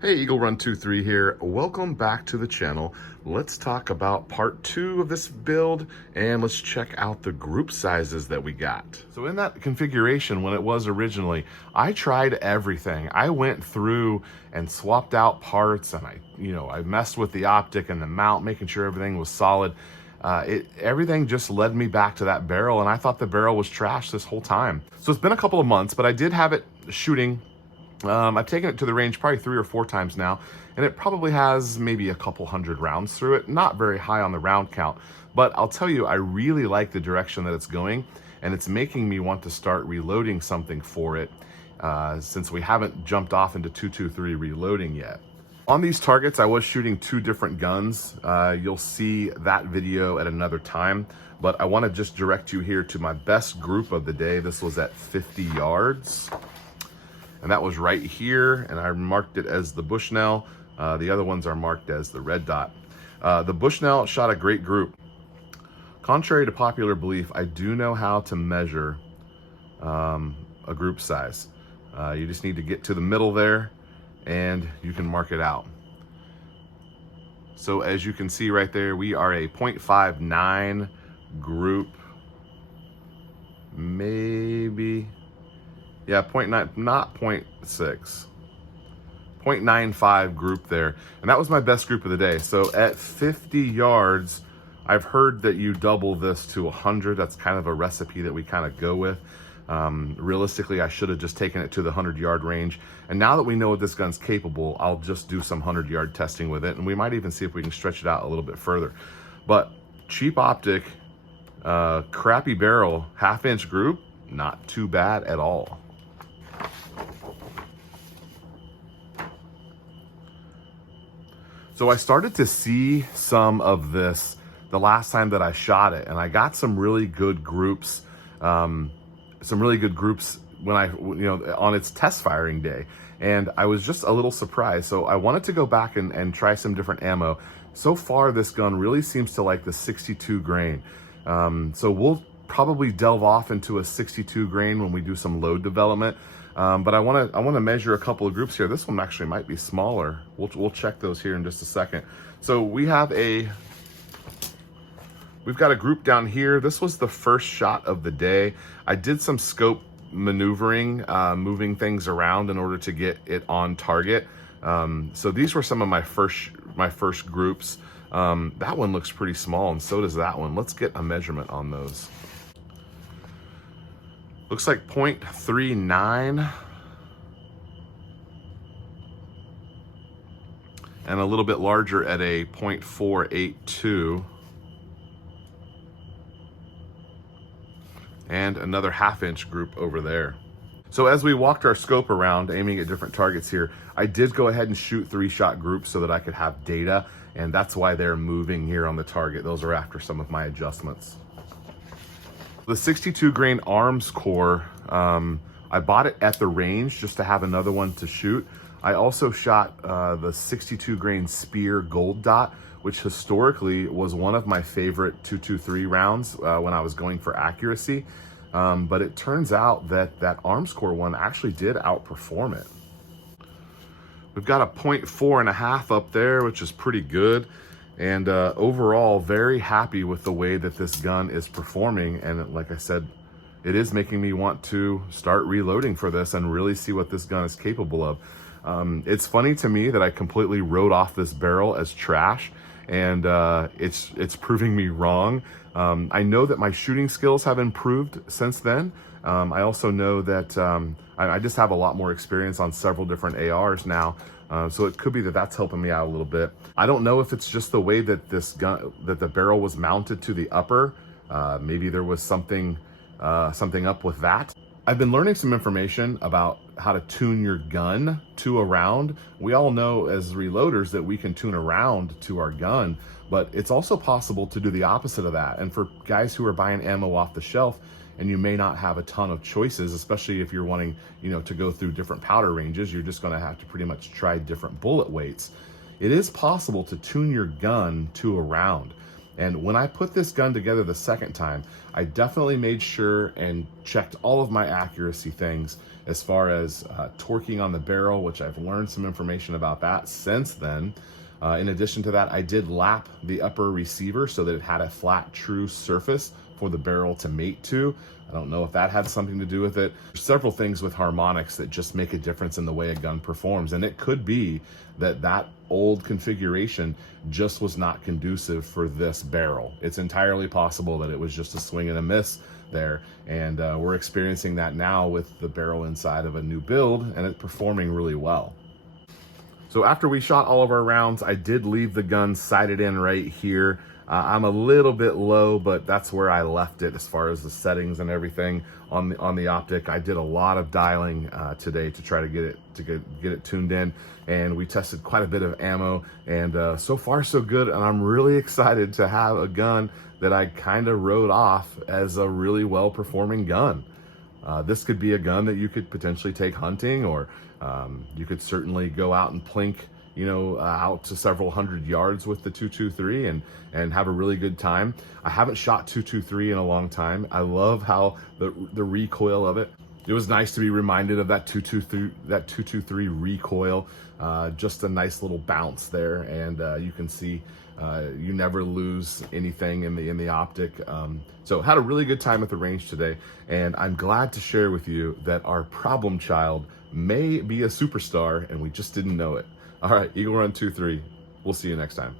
Hey, Eagle Run 23 here. Welcome back to the channel. Let's talk about part 2 of this build and let's check out the group sizes that we got. So in that configuration, when it was originally, I tried everything. I went through and swapped out parts, and I messed with the optic and the mount, making sure everything was solid. Everything just led me back to that barrel, and I thought the barrel was trash this whole time. So it's been a couple of months, but I did have it shooting. I've taken it to the range probably 3 or 4 times now, and it probably has maybe a couple hundred rounds through it. Not very high on the round count, but I'll tell you, I really like the direction that it's going, and it's making me want to start reloading something for it, since we haven't jumped off into 223 reloading yet. On these targets, I was shooting 2 different guns. You'll see that video at another time, but I want to just direct you here to my best group of the day. This was at 50 yards. And that was right here, and I marked it as the Bushnell. The other ones are marked as the red dot. The Bushnell shot a great group. Contrary to popular belief, I do know how to measure a group size. You just need to get to the middle there, and you can mark it out. So as you can see right there, we are a 0.59 group, maybe. Yeah, 0.9, not 0.6. 0.95 group there. And that was my best group of the day. So at 50 yards, I've heard that you double this to 100. That's kind of a recipe that we kind of go with. Realistically, I should have just taken it to the 100-yard range. And now that we know what this gun's capable, I'll just do some 100-yard testing with it. And we might even see if we can stretch it out a little bit further. But cheap optic, crappy barrel, half-inch group, not too bad at all. So I started to see some of this the last time that I shot it, and I got some really good groups, when on its test firing day, and I was just a little surprised. So I wanted to go back and try some different ammo. So far, this gun really seems to like the 62 grain. So we'll probably delve off into a 62 grain when we do some load development. But I want to measure a couple of groups here. This one actually might be smaller. We'll check those here in just a second. So we've got a group down here. This was the first shot of the day. I did some scope maneuvering, moving things around in order to get it on target. So these were some of my first groups. That one looks pretty small, and so does that one. Let's get a measurement on those. Looks like 0.39 and a little bit larger at a 0.482 and another half-inch group over there. So as we walked our scope around aiming at different targets here, I did go ahead and shoot 3-shot groups so that I could have data, and that's why they're moving here on the target. Those are after some of my adjustments. The 62 grain arms core, I bought it at the range just to have another one to shoot. I also shot the 62 grain spear gold dot, which historically was one of my favorite 223 rounds when I was going for accuracy. But it turns out that that arms core one actually did outperform it. We've got a 0.4.5 up there, which is pretty good. And overall, very happy with the way that this gun is performing. And like I said, it is making me want to start reloading for this and really see what this gun is capable of. It's funny to me that I completely wrote off this barrel as trash, and it's proving me wrong. I know that my shooting skills have improved since then. I also know that I just have a lot more experience on several different ARs now. So it could be that that's helping me out a little bit. I don't know if it's just the way that this gun, that the barrel was mounted to the upper. Maybe there was something up with that. I've been learning some information about how to tune your gun to a round. We all know as reloaders that we can tune a round to our gun, but it's also possible to do the opposite of that. And for guys who are buying ammo off the shelf, and you may not have a ton of choices, especially if you're wanting, to go through different powder ranges, you're just gonna have to pretty much try different bullet weights. It is possible to tune your gun to a round. And when I put this gun together the second time, I definitely made sure and checked all of my accuracy things as far as torquing on the barrel, which I've learned some information about that since then. In addition to that, I did lap the upper receiver so that it had a flat, true surface for the barrel to mate to. I don't know if that had something to do with it. There's several things with harmonics that just make a difference in the way a gun performs. And it could be that that old configuration just was not conducive for this barrel. It's entirely possible that it was just a swing and a miss there. And we're experiencing that now with the barrel inside of a new build, and it's performing really well. So after we shot all of our rounds, I did leave the gun sighted in right here. I'm a little bit low, but that's where I left it as far as the settings and everything on the optic. I did a lot of dialing today to try to get it tuned in, and we tested quite a bit of ammo, and so far so good. And I'm really excited to have a gun that I kind of wrote off as a really well performing gun. This could be a gun that you could potentially take hunting, or you could certainly go out and plink, you know, out to several hundred yards with the 223 and have a really good time. I haven't shot 223 in a long time. I love how the recoil of it. It was nice to be reminded of that 223 recoil. Just a nice little bounce there, and you can see you never lose anything in the optic. So had a really good time at the range today, and I'm glad to share with you that our problem child may be a superstar and we just didn't know it. All right, Eagle Run 2-3. We'll see you next time.